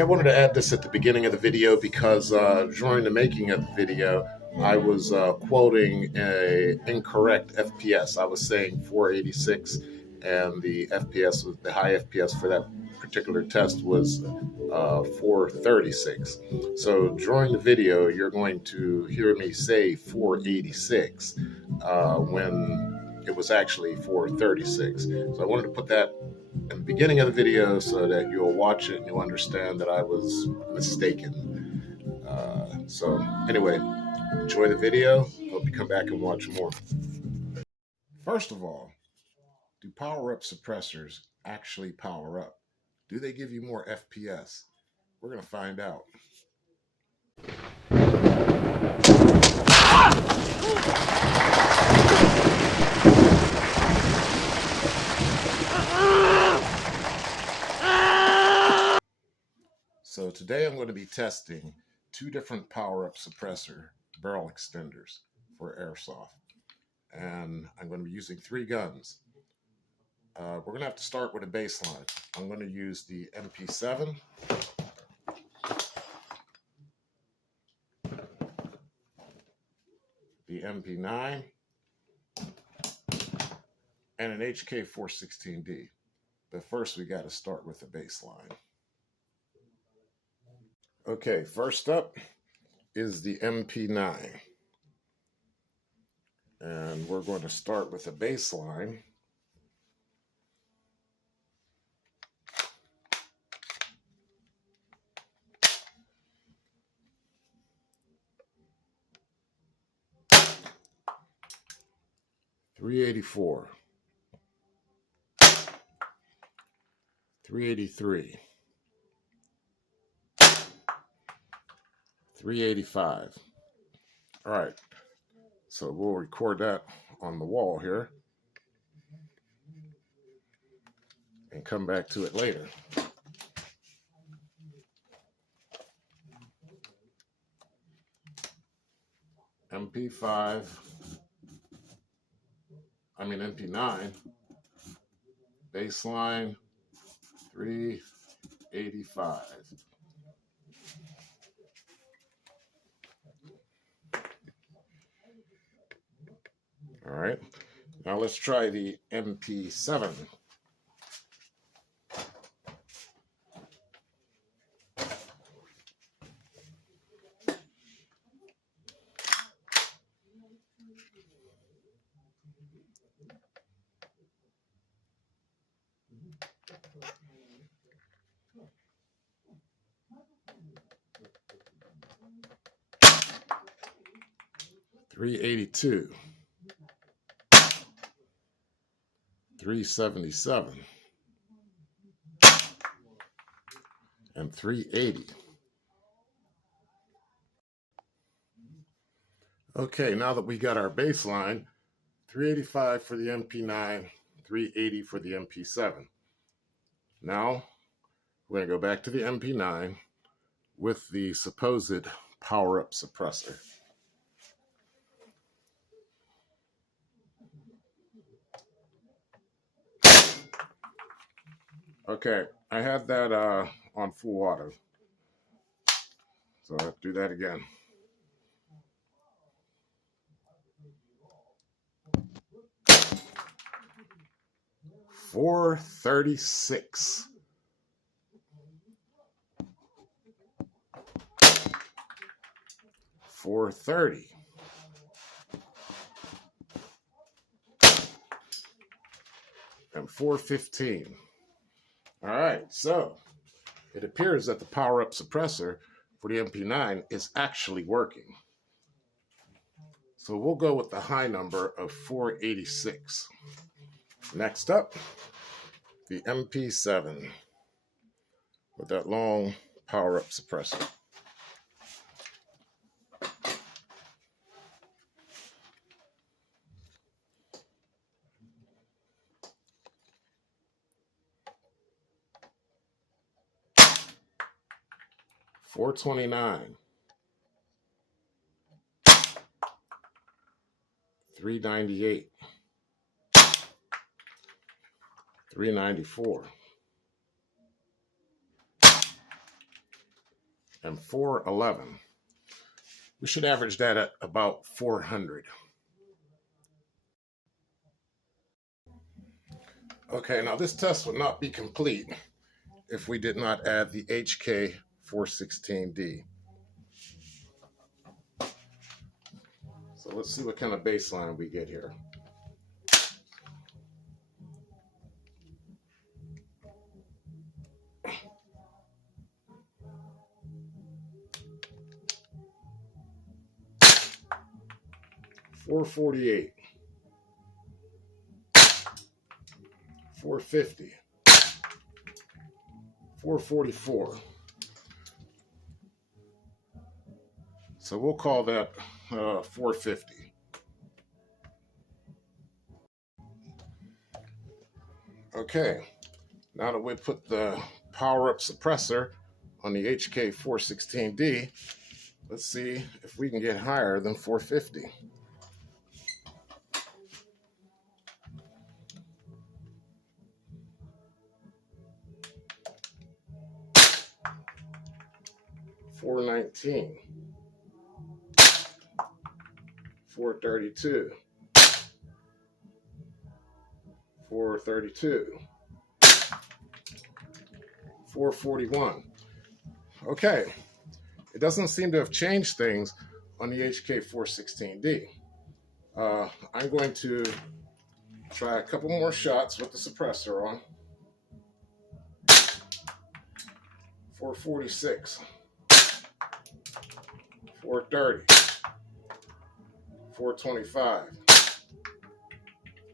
Okay, I wanted to add this at the beginning of the video because during the making of the video, I was quoting a incorrect FPS. I was saying 486, and the FPS, the high FPS for that particular test was 436. So during the video, you're going to hear me say 486 when it was actually 436. So I wanted to put that in the beginning of the video so that you'll watch it and you'll understand that I was mistaken. So anyway, enjoy the video. Hope you come back and watch more. First of all, do power-up suppressors actually power up? Do they give you more FPS? We're going to find out. So today I'm going to be testing two different power-up suppressor barrel extenders for Airsoft. And I'm going to be using three guns. We're going to have to start with a baseline. I'm going to use the MP7, the MP9, and an HK416D. But first we got to start with the baseline. Okay, first up is the MP9. And we're going to start with a baseline. .384, 383, 385. All right, so we'll record that on the wall here and come back to it later. MP9, baseline 385. All right, now let's try the MP7. .382, 377, and 380. Okay, now that we got our baseline, 385 for the MP9, 380 for the MP7. Now, we're going to go back to the MP9 with the supposed power-up suppressor. Okay, I had that on full auto, so I have to do that again. .436. .430. And .415. All right, so it appears that the power-up suppressor for the MP9 is actually working. So we'll go with the high number of 486. Next up, the MP7 with that long power-up suppressor. .429, 398, 394, and 411. We should average that at about 400. Okay, now this test would not be complete if we did not add the HK416D. So let's see what kind of baseline we get here. $448, $450, $444. So we'll call that $450. Okay, now that we put the power-up suppressor on the HK416D, let's see if we can get higher than 450. $419, $432, $432, $441. Okay, it doesn't seem to have changed things on the HK416D. I'm going to try a couple more shots with the suppressor on. 446, 430, 425,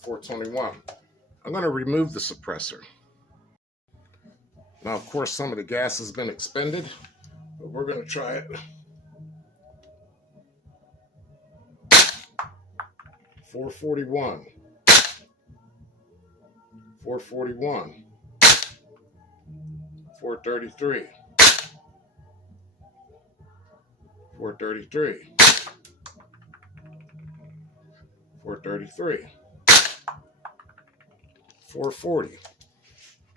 421. I'm going to remove the suppressor. Now, of course, some of the gas has been expended, but we're going to try it. 441, 441, 433, 433, 433, 440.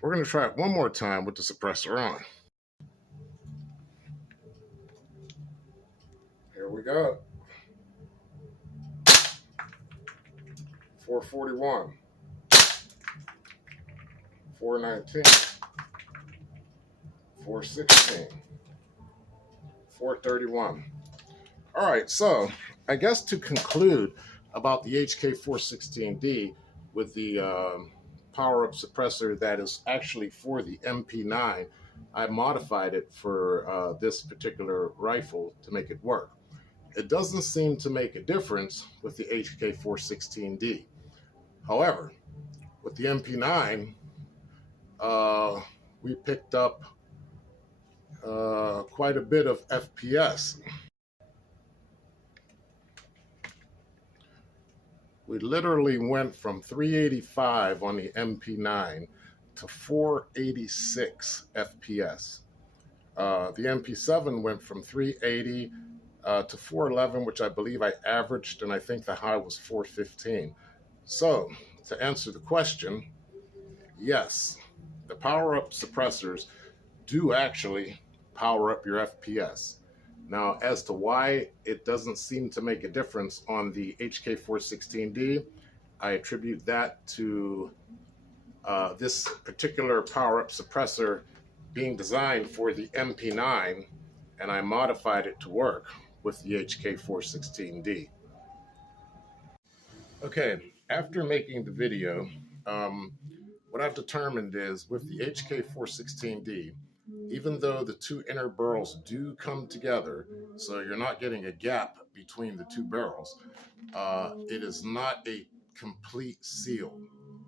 We're going to try it one more time with the suppressor on. Here we go. 441, 419, 416, 431. All right, so I guess to conclude about the HK416D with the power-up suppressor that is actually for the MP9, I modified it for this particular rifle to make it work. It doesn't seem to make a difference with the HK416D. However, with the MP9, we picked up quite a bit of FPS. We literally went from 385 on the MP9 to 486 FPS. The MP7 went from 380 to 411, which I believe I averaged, and I think the high was 415. So, to answer the question, yes, the power-up suppressors do actually power up your FPS. Now, as to why it doesn't seem to make a difference on the HK416D, I attribute that to this particular power-up suppressor being designed for the MP9, and I modified it to work with the HK416D. Okay, after making the video, what I've determined is with the HK416D, even though the two inner barrels do come together, so you're not getting a gap between the two barrels, it is not a complete seal.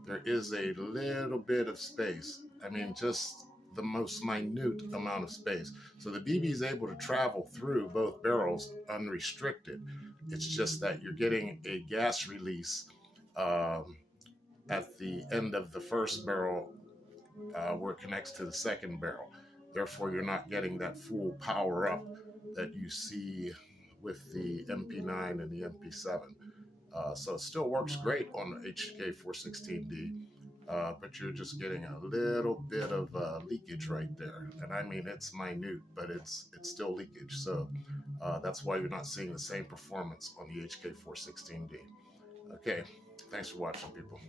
There is a little bit of space. I mean, just the most minute amount of space. So the BB is able to travel through both barrels unrestricted. It's just that you're getting a gas release at the end of the first barrel where it connects to the second barrel. Therefore, you're not getting that full power up that you see with the MP9 and the MP7. So it still works great on the HK416D. but you're just getting a little bit of leakage right there. And I mean, it's minute, but it's still leakage. So that's why you're not seeing the same performance on the HK416D. Okay, thanks for watching, people.